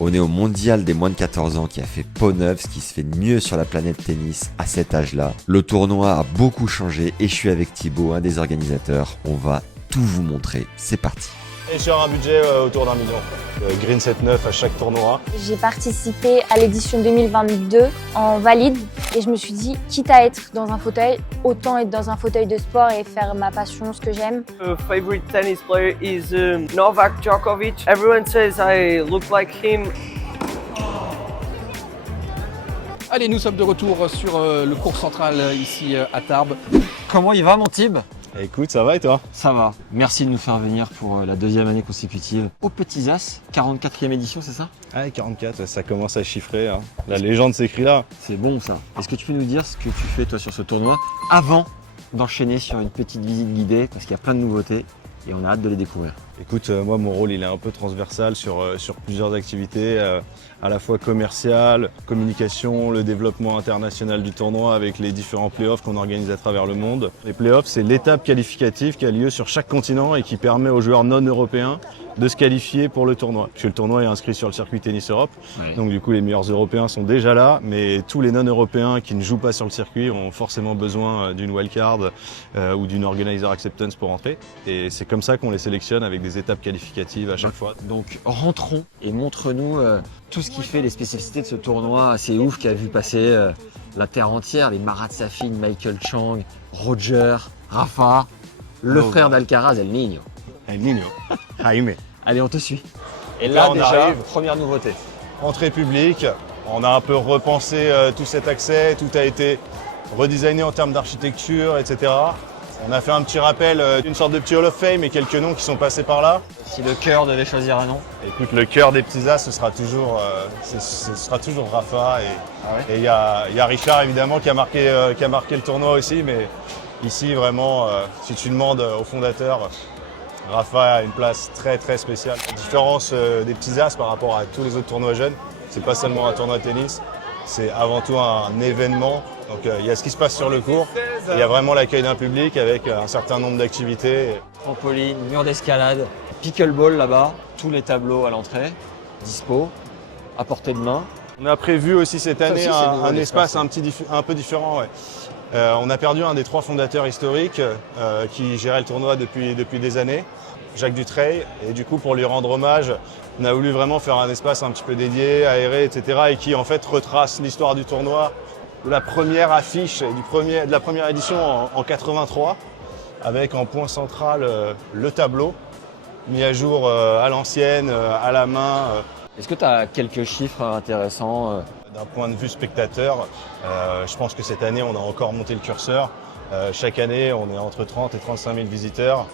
On est au mondial des moins de 14 ans qui a fait peau neuve, ce qui se fait de mieux sur la planète tennis à cet âge-là. Le tournoi a beaucoup changé et je suis avec Thibaut, un des organisateurs. On va tout vous montrer. C'est parti. Et sur un budget autour d'1 million. Green 7-9 à chaque tournoi. J'ai participé à l'édition 2022 en valide et je me suis dit, quitte à être dans un fauteuil, autant être dans un fauteuil de sport et faire ma passion, ce que j'aime. My favorite tennis player is Novak Djokovic. Everyone says I look like him. Allez, nous sommes de retour sur le cours central ici à Tarbes. Comment il va mon Thib ? Écoute, ça va et toi? Ça va. Merci de nous faire venir pour la deuxième année consécutive au Petits As, 44e édition, c'est ça? Ah, 44, ça commence à chiffrer. Hein. La légende s'écrit là. C'est bon ça. Est-ce que tu peux nous dire ce que tu fais toi sur ce tournoi avant d'enchaîner sur une petite visite guidée parce qu'il y a plein de nouveautés et on a hâte de les découvrir. Écoute, moi mon rôle il est un peu transversal sur plusieurs activités, à la fois commerciale, communication, le développement international du tournoi avec les différents playoffs qu'on organise à travers le monde. Les playoffs, c'est l'étape qualificative qui a lieu sur chaque continent et qui permet aux joueurs non européens de se qualifier pour le tournoi. Parce que le tournoi est inscrit sur le circuit Tennis Europe, donc du coup les meilleurs européens sont déjà là, mais tous les non-européens qui ne jouent pas sur le circuit ont forcément besoin d'une wildcard ou d'une organizer acceptance pour entrer. Et c'est comme ça qu'on les sélectionne avec des étapes qualificatives à chaque fois. Donc rentrons et montre-nous tout ce qui fait les spécificités de ce tournoi assez ouf qui a vu passer la terre entière, les Marat Safin, Michael Chang, Roger, Rafa, le frère d'Alcaraz, El Niño. El Niño, Jaime. Allez, on te suit. Et Là, là, on déjà, arrive. première nouveauté. Entrée publique, on a un peu repensé tout cet accès, tout a été redesigné en termes d'architecture, etc. On a fait un petit rappel d'une sorte de petit Hall of Fame et quelques noms qui sont passés par là. Si le cœur devait choisir un nom. Écoute, le cœur des petits as, ce sera toujours Rafa. Et il y a Richard évidemment qui a marqué le tournoi aussi, mais ici vraiment, si tu demandes au fondateur, Rafa a une place très très spéciale. La différence des petits as par rapport à tous les autres tournois jeunes, c'est pas seulement un tournoi de tennis, c'est avant tout un événement. Donc il y a ce qui se passe sur le court, il y a vraiment l'accueil d'un public avec un certain nombre d'activités. Trampoline, mur d'escalade, pickleball là-bas, tous les tableaux à l'entrée, dispo, à portée de main. On a prévu aussi cette année aussi, c'est nouveau, un espace l'espace, un peu différent. Ouais. On a perdu un des 3 fondateurs historiques qui gérait le tournoi depuis des années, Jacques Dutreil. Et du coup, pour lui rendre hommage, on a voulu vraiment faire un espace un petit peu dédié, aéré, etc. Et qui en fait retrace l'histoire du tournoi, de la première affiche, de la première édition en 83, avec en point central le tableau, mis à jour à l'ancienne, à la main. Est-ce que tu as quelques chiffres intéressants D'un point de vue spectateur, je pense que cette année, on a encore monté le curseur. Chaque année, on est entre 30 et 35 000 visiteurs.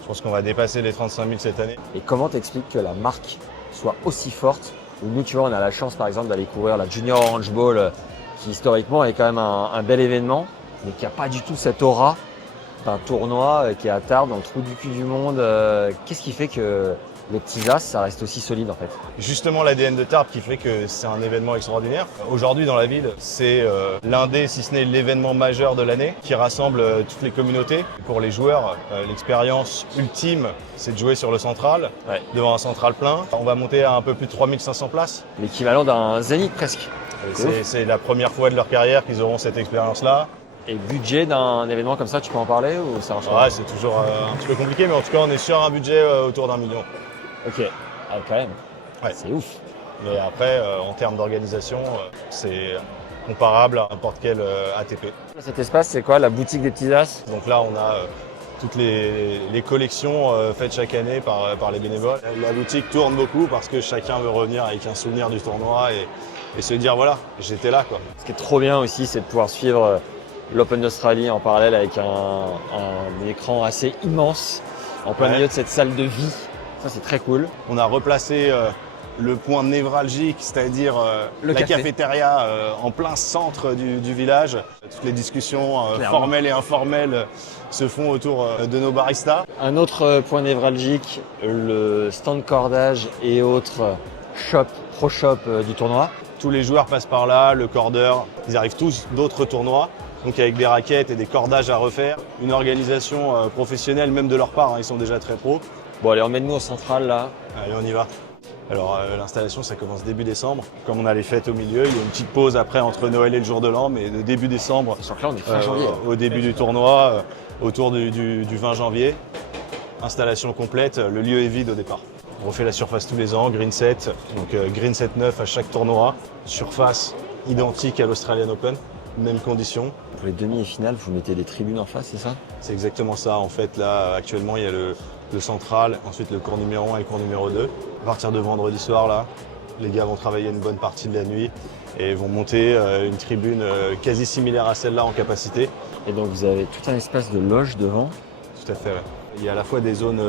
Je pense qu'on va dépasser les 35 000 cette année. Et comment t'expliques que la marque soit aussi forte? Nous, tu vois, on a la chance par exemple d'aller courir la Junior Orange Bowl, qui historiquement est quand même un bel événement, mais qui n'a pas du tout cette aura d'un tournoi qui est à Tarbes, dans le trou du cul du monde. Qu'est-ce qui fait que les petits as, ça reste aussi solide en fait? Justement l'ADN de Tarbes qui fait que c'est un événement extraordinaire. Aujourd'hui dans la ville, c'est l'un des, si ce n'est l'événement majeur de l'année, qui rassemble toutes les communautés. Pour les joueurs, l'expérience ultime, c'est de jouer sur le central, devant un central plein. On va monter à un peu plus de 3500 places. L'équivalent d'un Zénith presque. C'est la première fois de leur carrière qu'ils auront cette expérience-là. Et le budget d'un événement comme ça, tu peux en parler ou ça marche pas? Ouais, c'est toujours un petit peu compliqué, mais en tout cas, on est sur un budget autour d'1 million. Ok, ah, quand même, Ouais. c'est ouf. Mais après, en termes d'organisation, c'est comparable à n'importe quel ATP. Cet espace, c'est quoi, la boutique des petits as? Donc là, on a toutes les collections faites chaque année par les bénévoles. La boutique tourne beaucoup parce que chacun veut revenir avec un souvenir du tournoi et se dire voilà, j'étais là quoi. Ce qui est trop bien aussi, c'est de pouvoir suivre l'Open d'Australie en parallèle avec un écran assez immense en plein milieu de cette salle de vie. Ça, c'est très cool. On a replacé le point névralgique, c'est-à-dire la café. cafétéria en plein centre du village. Toutes les discussions formelles et informelles se font autour de nos baristas. Un autre point névralgique, le stand cordage et autres pro shop du tournoi. Tous les joueurs passent par là, le cordeur, ils arrivent tous d'autres tournois. Donc avec des raquettes et des cordages à refaire, une organisation professionnelle même de leur part, hein, ils sont déjà très pros. Bon allez, emmène-nous au central là. Allez, on y va. Alors l'installation, ça commence début décembre. Comme on a les fêtes au milieu, il y a une petite pause après entre Noël et le jour de l'an, mais de début décembre Sachant que là, on est fin janvier. au début du tournoi, autour du 20 janvier. Installation complète, le lieu est vide au départ. On refait la surface tous les ans, green set, donc green set neuf à chaque tournoi, surface identique à l'Australian Open, mêmes conditions. Pour les demi et finales, vous mettez des tribunes en face, c'est ça? C'est exactement ça. En fait, là, actuellement, il y a le central, ensuite le court numéro 1 et le court numéro 2. À partir de vendredi soir, là, les gars vont travailler une bonne partie de la nuit et vont monter une tribune quasi similaire à celle-là en capacité. Et donc vous avez tout un espace de loge devant. Tout à fait, ouais. Il y a à la fois des zones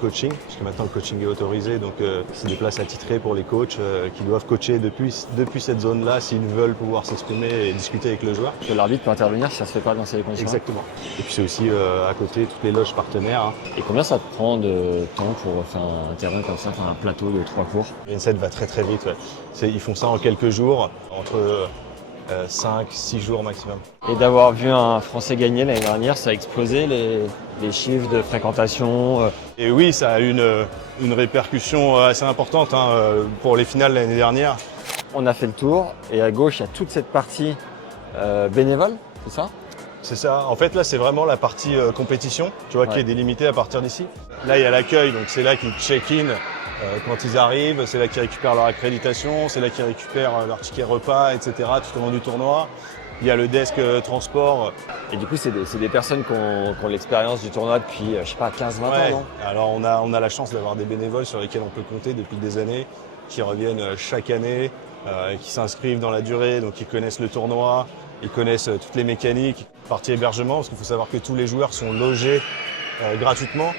coaching, parce que maintenant le coaching est autorisé, donc c'est des places attitrées pour les coachs qui doivent coacher depuis cette zone-là s'ils veulent pouvoir s'exprimer et discuter avec le joueur. Que l'arbitre peut intervenir si ça se fait pas dans ces conditions. Exactement. Et puis c'est aussi à côté toutes les loges partenaires. Hein. Et combien ça te prend de temps pour faire un terrain comme ça, faire un plateau de 3 cours? Green set va très très vite. Ouais. Ils font ça en quelques jours, entre 5-6 jours maximum. Et d'avoir vu un Français gagner l'année dernière, ça a explosé les chiffres de fréquentation. Et oui, ça a eu une répercussion assez importante pour les finales l'année dernière. On a fait le tour et à gauche, il y a toute cette partie bénévole, c'est ça? C'est ça. En fait, là, c'est vraiment la partie compétition, tu vois, qui est délimitée à partir d'ici. Là, il y a l'accueil, donc c'est là qu'ils check-in quand ils arrivent, c'est là qu'ils récupèrent leur accréditation, c'est là qu'ils récupèrent leur ticket repas, etc. tout au long du tournoi. Il y a le desk transport. Et du coup, c'est des personnes qui ont l'expérience du tournoi depuis, je sais pas, 15-20 ans, non? Alors, on a la chance d'avoir des bénévoles sur lesquels on peut compter depuis des années, qui reviennent chaque année, qui s'inscrivent dans la durée, donc ils connaissent le tournoi, ils connaissent toutes les mécaniques. Partie hébergement, parce qu'il faut savoir que tous les joueurs sont logés gratuitement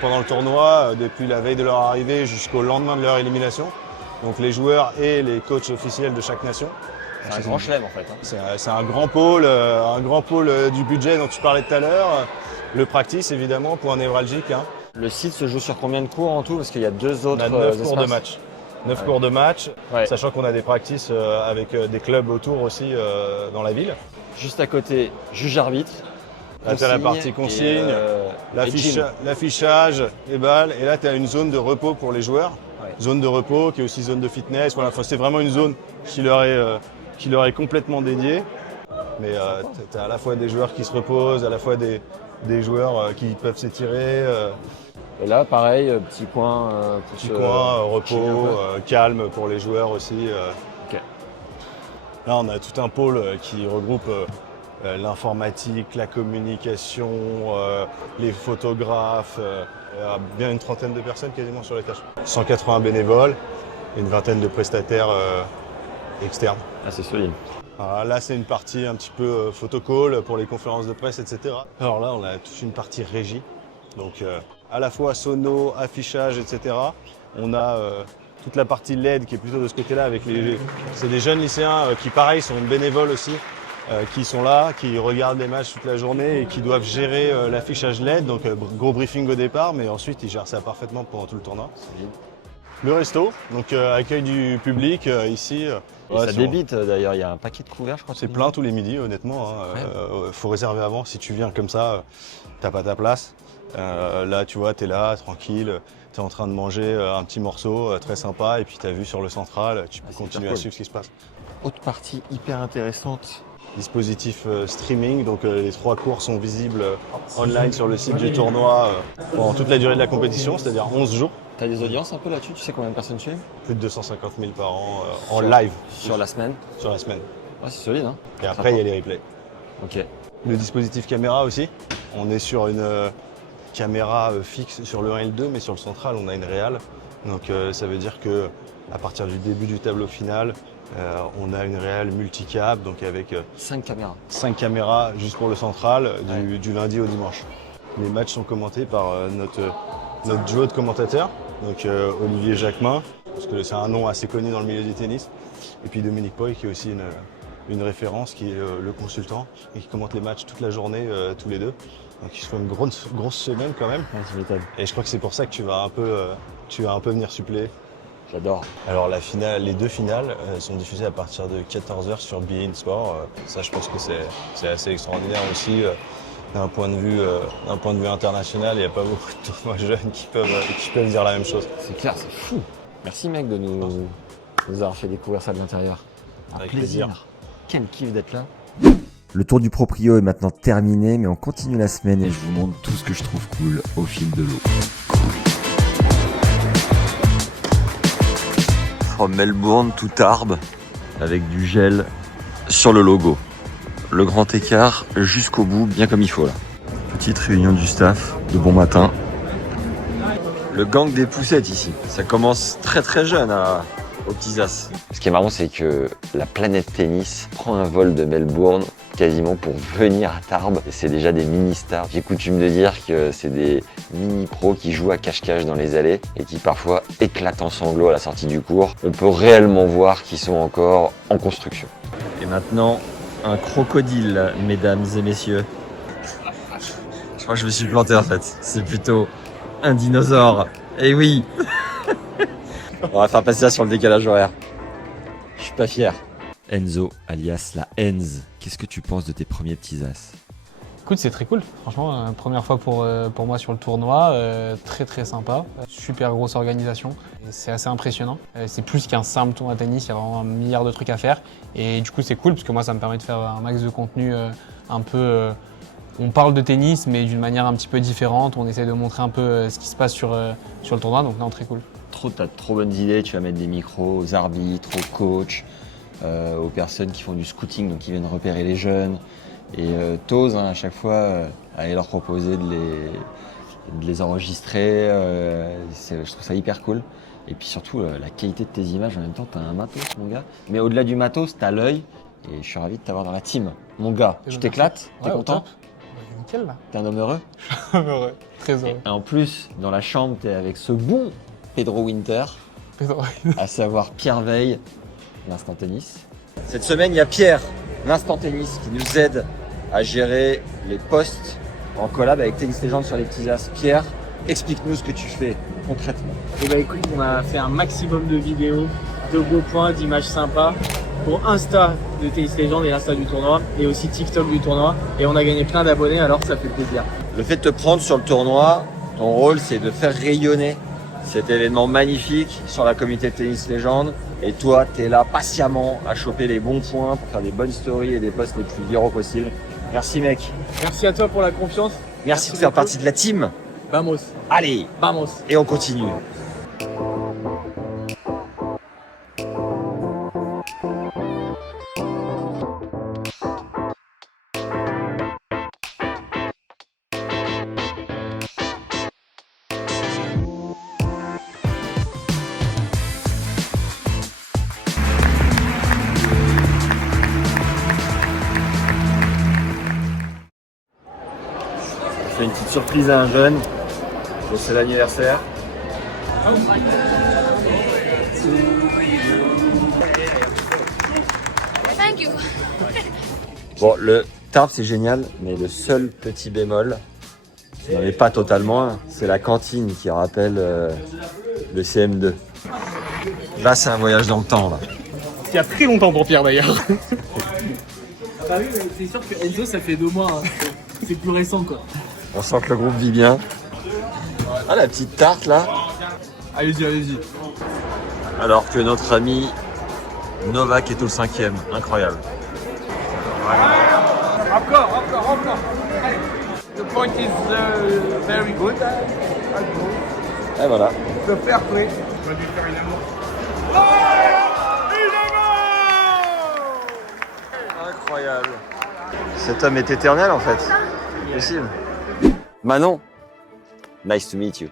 pendant le tournoi, depuis la veille de leur arrivée jusqu'au lendemain de leur élimination. Donc les joueurs et les coachs officiels de chaque nation. C'est un grand chelem en fait. Hein. C'est un grand pôle du budget dont tu parlais tout à l'heure. Le practice évidemment, point névralgique. Hein. Le site se joue sur combien de cours en tout? Parce qu'il y a 2 autres On a 9 cours de espaces. match. 9 cours de match, sachant qu'on a des practices avec des clubs autour aussi dans la ville. Juste à côté, juge arbitre. Là, tu as la partie consigne, l'affichage, les balles, et là, tu as une zone de repos pour les joueurs. Ouais. Zone de repos qui est aussi zone de fitness. Voilà. Enfin, c'est vraiment une zone qui leur est complètement dédiée. Mais tu as à la fois des joueurs qui se reposent, à la fois des joueurs qui peuvent s'étirer. Et là, pareil, petit coin repos, calme pour les joueurs aussi. Okay. Là, on a tout un pôle qui regroupe l'informatique, la communication, les photographes, bien une trentaine de personnes quasiment sur les tâches. 180 bénévoles et une vingtaine de prestataires externes. Ah, c'est solide. Alors là, c'est une partie un petit peu photocall pour les conférences de presse, etc. Alors là, on a toute une partie régie. Donc à la fois sono, affichage, etc. On a toute la partie LED qui est plutôt de ce côté-là avec c'est des jeunes lycéens qui pareil sont bénévoles aussi, qui sont là, qui regardent les matchs toute la journée et qui doivent gérer l'affichage LED. Donc gros briefing au départ, mais ensuite ils gèrent ça parfaitement pendant tout le tournoi. Le resto, donc accueil du public ici. Ça débite d'ailleurs, il y a un paquet de couverts, je crois. C'est plein tous les midis, honnêtement. Faut réserver avant. Si tu viens comme ça, t'as pas ta place. Là, tu vois, t'es là, tranquille. T'es en train de manger un petit morceau très sympa et puis t'as vu sur le central, tu peux continuer à suivre ce qui se passe. Autre partie hyper intéressante. Dispositif streaming, donc les 3 cours sont visibles online sur le site du tournoi pendant toute la durée de la compétition, c'est-à-dire 11 jours. T'as des audiences un peu là-dessus? Tu sais combien de personnes suivent? Plus de 250 000 par an en live. Sur la semaine? Sur la semaine. Ah, c'est solide, hein? Et après, il y a les replays. Ok. Le dispositif caméra aussi. On est sur une caméra fixe sur le 1 et le 2, mais sur le central, on a une réal. Donc ça veut dire que à partir du début du tableau final, on a une réal multicap, donc avec 5 caméras. 5 caméras juste pour le central, du lundi au dimanche. Les matchs sont commentés par notre duo de commentateurs, donc Olivier Jacquemin, parce que c'est un nom assez connu dans le milieu du tennis, et puis Dominique Poy qui est aussi une référence, qui est le consultant, et qui commente les matchs toute la journée, tous les deux. Donc ils se font une grosse semaine quand même. Ouais, tu m'étonnes. Et je crois que c'est pour ça que tu vas un peu venir suppléer. J'adore. Alors les 2 finales sont diffusées à partir de 14h sur beIN Sport. Ça, je pense que c'est assez extraordinaire aussi. D'un point de vue international, il n'y a pas beaucoup de tournois jeunes qui peuvent dire la même chose. C'est clair, c'est fou. Merci mec de nous avoir fait découvrir ça de l'intérieur. Un Avec plaisir. plaisir. Quel kiff d'être là. Le tour du proprio est maintenant terminé, mais on continue la semaine et je vous montre tout ce que je trouve cool au fil de l'eau. From Melbourne to Tarbes, avec du gel sur le logo. Le grand écart jusqu'au bout, bien comme il faut là. Petite réunion du staff de bon matin. Le gang des poussettes ici. Ça commence très très jeune aux petits as. Ce qui est marrant, c'est que la planète tennis prend un vol de Melbourne quasiment pour venir à Tarbes. Et c'est déjà des mini-stars. J'ai coutume de dire que c'est des mini-pros qui jouent à cache-cache dans les allées et qui parfois éclatent en sanglots à la sortie du cours. On peut réellement voir qu'ils sont encore en construction. Et maintenant, un crocodile, mesdames et messieurs. Je crois que je me suis planté en fait. C'est plutôt un dinosaure. Eh oui. On va faire passer ça sur le décalage horaire. Je suis pas fier. Enzo, alias la Enz, qu'est-ce que tu penses de tes premiers petits as? Écoute, c'est très cool, franchement, première fois pour moi sur le tournoi, très très sympa, super grosse organisation, c'est assez impressionnant. C'est plus qu'un simple tournoi de tennis, il y a vraiment un milliard de trucs à faire et du coup c'est cool parce que moi ça me permet de faire un max de contenu un peu... on parle de tennis mais d'une manière un petit peu différente, on essaie de montrer un peu ce qui se passe sur le tournoi, donc non, très cool. T'as trop bonnes idées, tu vas mettre des micros aux arbitres, aux coachs, aux personnes qui font du scouting, donc qui viennent repérer les jeunes. Et t'oses à chaque fois aller leur proposer de les enregistrer. Je trouve ça hyper cool. Et puis surtout, la qualité de tes images, en même temps, t'as un matos, mon gars. Mais au-delà du matos, t'as l'œil. Et je suis ravi de t'avoir dans la team. Mon gars, tu t'éclates? T'es content? Nickel là. T'es un homme heureux? Heureux, très heureux. Et en plus, dans la chambre, t'es avec ce bon Pedro Winter, à savoir Pierre Veille, l'instant tennis. Cette semaine, il y a Pierre, l'instant tennis, qui nous aide à gérer les posts en collab avec Tennis Légende sur les petits as. Pierre, explique-nous ce que tu fais concrètement. Et bah écoute, on a fait un maximum de vidéos, de beaux points, d'images sympas pour Insta de Tennis Légende et Insta du tournoi et aussi TikTok du tournoi. Et on a gagné plein d'abonnés, alors ça fait plaisir. Le fait de te prendre sur le tournoi, ton rôle, c'est de faire rayonner cet événement magnifique sur la communauté de Tennis Légende. Et toi, tu es là patiemment à choper les bons points pour faire des bonnes stories et des posts les plus viraux possibles. Merci mec. Merci à toi pour la confiance. Merci de faire partie de la team. Vamos. Allez, Vamos. et on continue. On fait une petite surprise à un jeune. Donc c'est l'anniversaire. Thank you. Bon, le Tarbes c'est génial, mais le seul petit bémol, je n'en ai pas totalement, c'est la cantine qui rappelle le CM2. Là, c'est un voyage dans le temps, là. Il y a très longtemps pour Pierre d'ailleurs. Ah oui, c'est sûr que Enzo ça fait 2 mois. C'est plus récent quoi. On sent que le groupe vit bien. Ah, la petite tarte, là. Allez-y, allez-y. Alors que notre ami Novak est au 5e. Incroyable. Encore. Allez. The point is very good. Et voilà. The fair play. On va lui faire une amour. Incroyable. Cet homme est éternel, en fait. Possible. Manon, nice to meet you.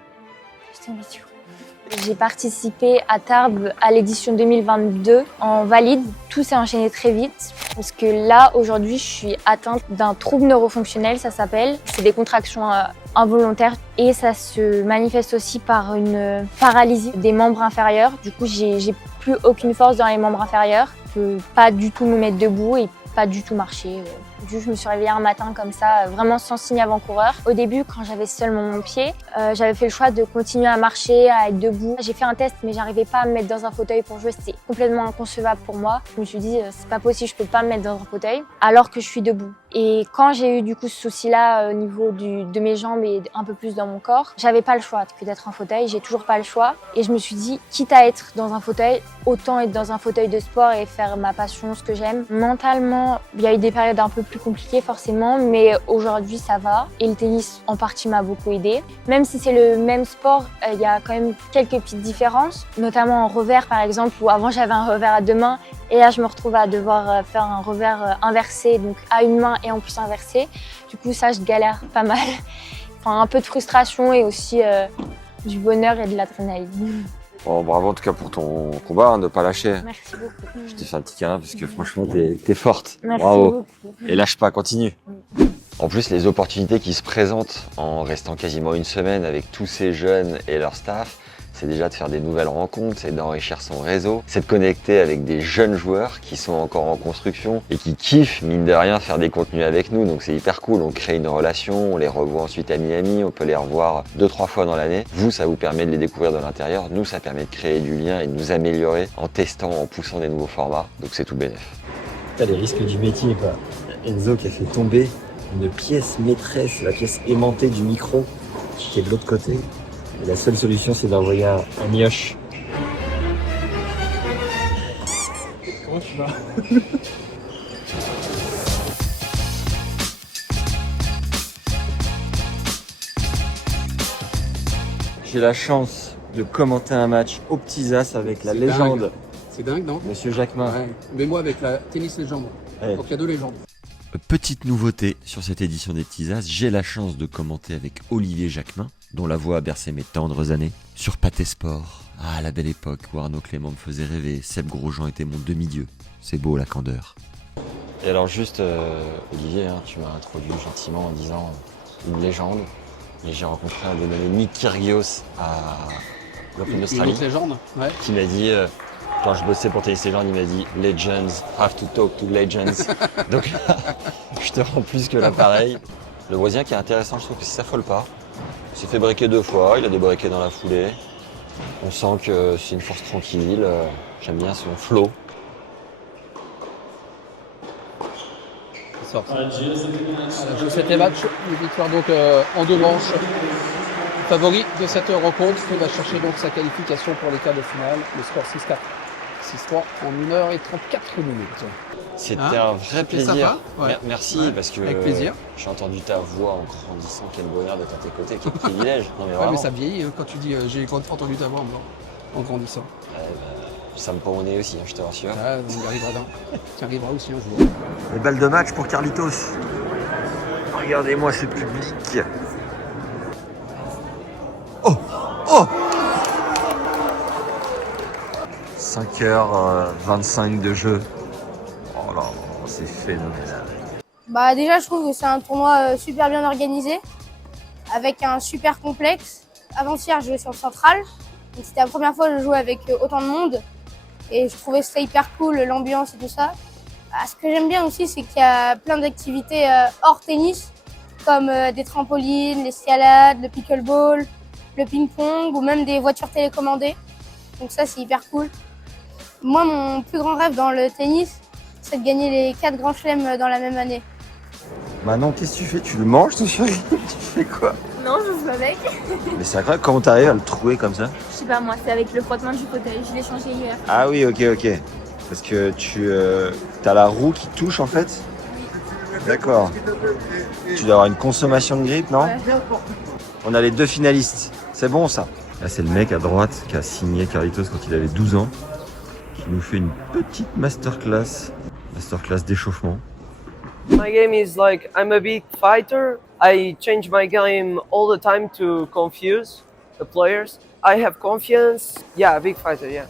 J'ai participé à Tarbes à l'édition 2022 en valide. Tout s'est enchaîné très vite parce que là, aujourd'hui, je suis atteinte d'un trouble neurofonctionnel, ça s'appelle. C'est des contractions involontaires et ça se manifeste aussi par une paralysie des membres inférieurs. Du coup, j'ai plus aucune force dans les membres inférieurs. Je peux pas du tout me mettre debout et pas du tout marcher. Je me suis réveillée un matin comme ça, vraiment sans signe avant-coureur. Au début, quand j'avais seulement mon pied, j'avais fait le choix de continuer à marcher, à être debout. J'ai fait un test, mais j'arrivais pas à me mettre dans un fauteuil pour jouer. C'était complètement inconcevable pour moi. Je me suis dit, c'est pas possible, je peux pas me mettre dans un fauteuil alors que je suis debout. Et quand j'ai eu du coup ce souci-là au niveau de mes jambes et un peu plus dans mon corps, j'avais pas le choix que d'être en fauteuil. J'ai toujours pas le choix. Et je me suis dit, quitte à être dans un fauteuil, autant être dans un fauteuil de sport et faire ma passion, ce que j'aime. Mentalement, il y a eu des périodes un peu plus compliquées forcément, mais aujourd'hui ça va. Et le tennis en partie m'a beaucoup aidée. Même si c'est le même sport, il y a quand même quelques petites différences, notamment en revers par exemple, où avant j'avais un revers à deux mains. Et là, je me retrouve à devoir faire un revers inversé, donc à une main et en plus inversé. Du coup, ça, je galère pas mal. Enfin, un peu de frustration et aussi du bonheur et de l'adrénaline. Bon, bravo en tout cas pour ton combat, de ne pas lâcher. Merci beaucoup. Je t'ai fait un petit câlin parce que franchement, t'es forte. Merci Bravo. beaucoup. Et lâche pas, continue. En plus, les opportunités qui se présentent en restant quasiment une semaine avec tous ces jeunes et leur staff, c'est déjà de faire des nouvelles rencontres, c'est d'enrichir son réseau, c'est de connecter avec des jeunes joueurs qui sont encore en construction et qui kiffent, mine de rien, faire des contenus avec nous. Donc c'est hyper cool, on crée une relation, on les revoit ensuite à Miami, on peut les revoir 2-3 fois dans l'année. Vous, ça vous permet de les découvrir de l'intérieur, nous, ça permet de créer du lien et de nous améliorer en testant, en poussant des nouveaux formats. Donc c'est tout bénef. T'as les risques du métier, quoi. Enzo qui a fait tomber une pièce maîtresse, la pièce aimantée du micro, qui est de l'autre côté. Et la seule solution, c'est d'envoyer un mioche. Comment tu vas? J'ai la chance de commenter un match au Petits As avec la légende, C'est dingue, non? Monsieur Jacquemin. Ouais. Mais moi, avec la tennis légende. Ouais. Donc il y a deux légendes. Petite nouveauté sur cette édition des Petits As, j'ai la chance de commenter avec Olivier Jacquemin, dont la voix a bercé mes tendres années, sur Pathé Sport. Ah, la belle époque où Arnaud Clément me faisait rêver, Seb Grosjean était mon demi-dieu. C'est beau la candeur. Et alors juste, Olivier, tu m'as introduit gentiment en disant une légende. Et j'ai rencontré un dénommé Nick Kyrgios à l'Open Une d'Australie autre légende, ouais. qui m'a dit, quand je bossais pour Tennis Legends, il m'a dit « Legends have to talk to legends ». Donc là, je te rends plus que l'appareil. Le Voisien qui est intéressant, je trouve que ça s'affole pas. Il s'est fait breaker 2 fois, il a débriqué dans la foulée. On sent que c'est une force tranquille, j'aime bien son flow. Il sort. Voilà, je fais tes matchs, une victoire donc en 2 manches. Favori de cette rencontre, il va chercher donc sa qualification pour les quarts de finale. Le score 6-4. 6-3 en 1h34 minutes. C'était Hein, un vrai c'était plaisir. sympa, ouais. Merci, Ouais, parce que avec plaisir. j'ai entendu ta voix en grandissant. Quel bonheur d'être à tes côtés, quel privilège. Non, mais Ouais, vraiment. mais ça vieillit quand tu dis j'ai entendu ta voix en grandissant. Ça me prend au nez aussi, je te rassure. Ah, on y arrivera tu arriveras aussi un jour. Les balles de match pour Carlitos. Regardez-moi ce public. Oh, oh 5h25 de jeu. Oh là, c'est phénoménal. Bah déjà je trouve que c'est un tournoi super bien organisé, avec un super complexe. Avant-hier je jouais sur le central, donc c'était la première fois que je jouais avec autant de monde et je trouvais ça hyper cool, l'ambiance et tout ça. Ce que j'aime bien aussi c'est qu'il y a plein d'activités hors tennis, comme des trampolines, l'escalade, le pickleball, le ping-pong ou même des voitures télécommandées. Donc ça c'est hyper cool. Moi mon plus grand rêve dans le tennis c'est de gagner les 4 grands chelems dans la même année. Manon, qu'est-ce que tu fais? Tu le manges ton chéri? Tu fais quoi? Non, je joue avec. Mais c'est incroyable, comment t'arrives à le trouver comme ça? Je sais pas moi, c'est avec le frottement du fauteuil. Je l'ai changé hier. Ah oui, ok. Parce que tu as la roue qui touche en fait? D'accord. Tu dois avoir une consommation de grippe, non? Ouais. On a les 2 finalistes. C'est bon ça. Là c'est le mec à droite qui a signé Carlitos quand il avait 12 ans. Qui nous fait une petite masterclass d'échauffement. My game is like I'm a big fighter. I change my game all the time to confuse the players. I have confiance. Yeah, big fighter. Yeah,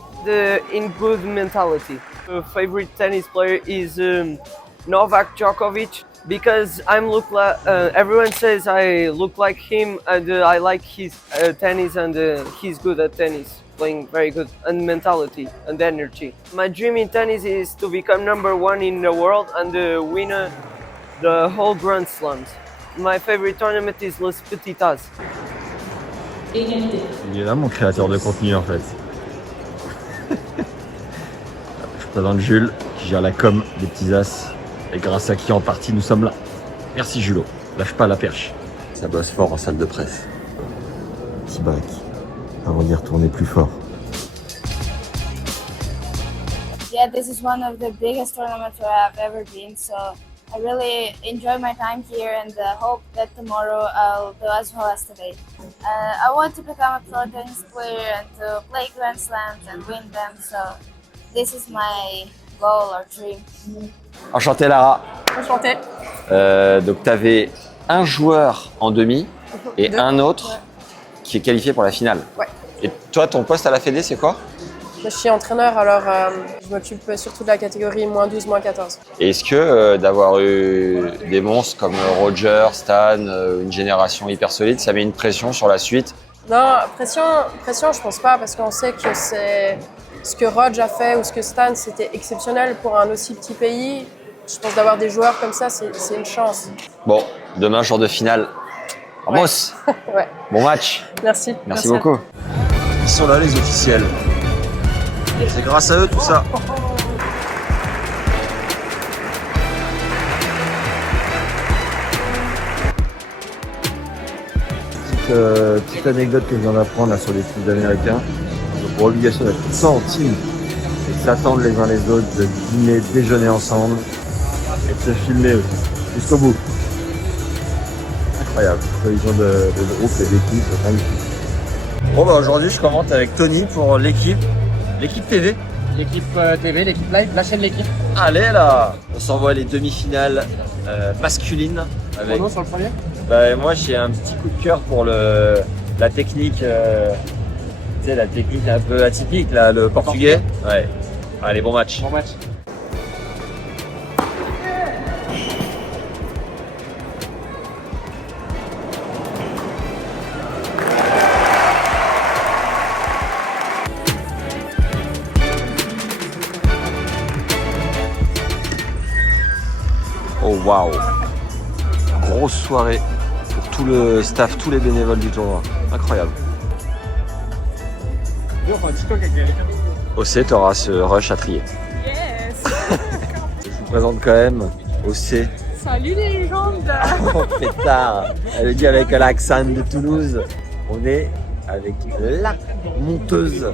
in good mentality. My favorite tennis player is Novak Djokovic because everyone says I look like him and I like his tennis and he's good at tennis. Playing very good and mentality and energy. My dream in tennis is to become #1 in the world and win the whole Grand Slams. My favorite tournament is Les Petitas. Il est là mon créateur de contenu en fait. Je présente Jules, qui gère la com des Petits As et grâce à qui en partie nous sommes là. Merci Julot, lâche pas la perche. Ça bosse fort en salle de presse. Petit bac, avant d'y retourner plus fort. Yeah, this is one of the biggest tournaments where I've ever been, so I really enjoy my time here and hope that tomorrow I'll do as well as today. I want to become a pro tennis player and to play Grand Slams and win them, so this is my goal or dream. Enchanté Lara. Enchantée. Donc tu avais un joueur en demi et un autre qui est qualifié pour la finale. Ouais. Et toi, ton poste à la Fédé, c'est quoi? Je suis entraîneur, alors je m'occupe surtout de la catégorie moins 12, moins 14. Et est-ce que d'avoir eu des monstres comme Roger, Stan, une génération hyper solide, ça met une pression sur la suite? Non, pression, je pense pas, parce qu'on sait que c'est ce que Roger a fait ou ce que Stan, c'était exceptionnel pour un aussi petit pays. Je pense d'avoir des joueurs comme ça, c'est une chance. Bon, demain, jour de finale. Vamos. Ouais. Bon match. Merci. Merci beaucoup. Ils sont là les officiels. C'est grâce à eux tout ça. Petite anecdote que je viens d'apprendre là sur les films américains. Pour obligation d'être tout ça en team et de s'attendre les uns les autres, de dîner, déjeuner ensemble et de se filmer aussi, jusqu'au bout. Incroyable, collision de groupe et d'équipe, c'est magnifique. Bon bah aujourd'hui je commente avec Tony pour l'équipe TV. L'équipe TV, l'équipe live, la chaîne L'équipe. Allez là, on s'envoie les demi-finales masculines. Avec... Ton nom sur le premier? Bah, moi j'ai un petit coup de cœur pour la technique, tu sais, la technique un peu atypique, là, le portugais. Ouais. Allez, bon match. Bon match. Oh waouh! Grosse soirée pour tout le staff, tous les bénévoles du tournoi. Incroyable. OC, t'auras ce rush à trier. Yes. Je vous présente quand même OC. Salut les légendes. Oh pétard! Elle le dit avec l'accent de Toulouse. On est avec la monteuse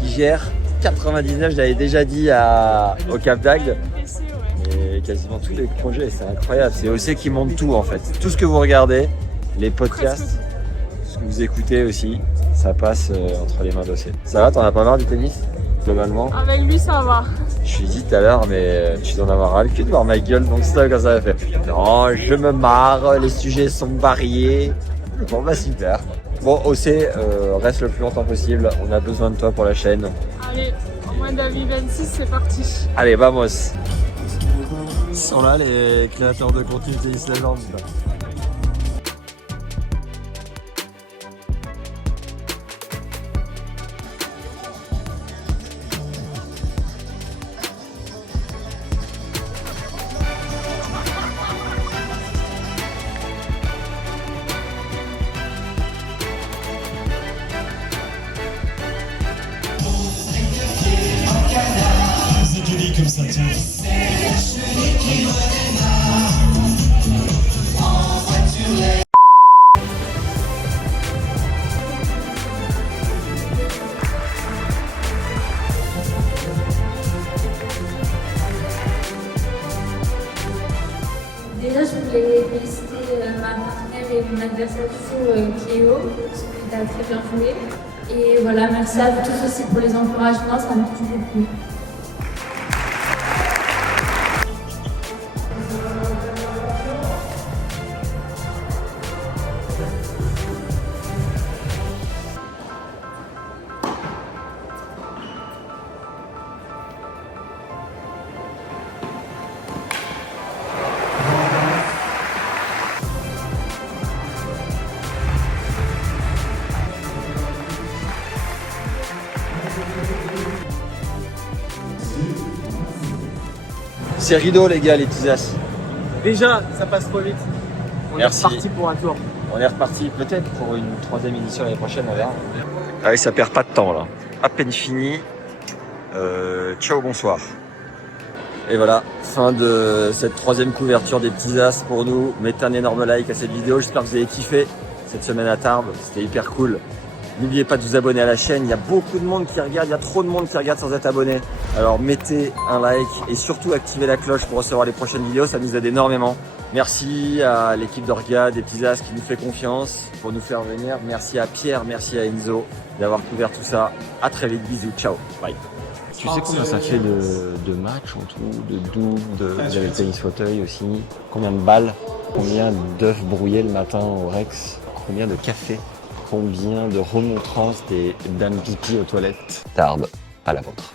qui gère 99, je l'avais déjà dit au Cap d'Agde. Et quasiment tous les projets, c'est incroyable. C'est OC qui monte tout en fait. Tout ce que vous regardez, les podcasts, ce que vous écoutez aussi, ça passe entre les mains d'OC. Ça va, t'en as pas marre du tennis globalement? Avec lui, ça va. Je suis dit tout à l'heure, mais tu dois en avoir ras le cul de voir ma gueule non-stop quand ça va faire. Non, je me marre, les sujets sont variés. Bon bah super. Bon OC, reste le plus longtemps possible, on a besoin de toi pour la chaîne. Allez, au moins d'avis 26, c'est parti. Allez, vamos. Ils sont là les créateurs de contenu Tennis Legends. Comme ça, tiens. Déjà, je voulais féliciter ma partenaire et mon adversaire Cléo, parce que tu as très bien joué. Et voilà, merci à vous tous aussi pour les encouragements, ça me touche beaucoup. C'est rideau les gars, les petits as. Déjà, ça passe trop vite. On Merci. est reparti pour un tour. On est reparti peut-être pour une 3e édition l'année prochaine, on verra. Ah oui, ça perd pas de temps là. À peine fini. Ciao, bonsoir. Et voilà, fin de cette 3e couverture des petits as pour nous. Mettez un énorme like à cette vidéo, j'espère que vous avez kiffé cette semaine à Tarbes, c'était hyper cool. N'oubliez pas de vous abonner à la chaîne, il y a beaucoup de monde qui regarde, il y a trop de monde qui regarde sans être abonné. Alors mettez un like et surtout activez la cloche pour recevoir les prochaines vidéos, ça nous aide énormément. Merci à l'équipe d'Orga, des petits as qui nous fait confiance pour nous faire venir. Merci à Pierre, merci à Enzo d'avoir couvert tout ça. À très vite, bisous, ciao, bye. Tu sais combien ça fait de matchs en tout, de doubles, vous avez le tennis fauteuil aussi, combien de balles, combien d'œufs brouillés le matin au Rex, combien de café, combien de remontrances des dames pipi aux toilettes. Tarbes, à la vôtre.